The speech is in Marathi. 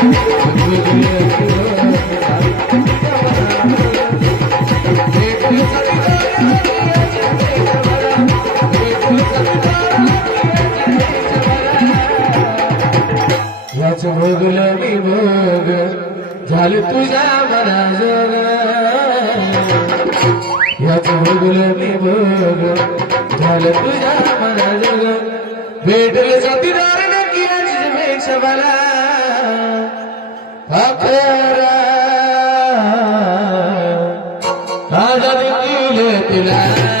याच भोगलं मी भोग झालं तुझ्या मना जोग. याच मी भोग झालं तुझ्या मना जोग. भेटल नक्की मला. Hallelujah.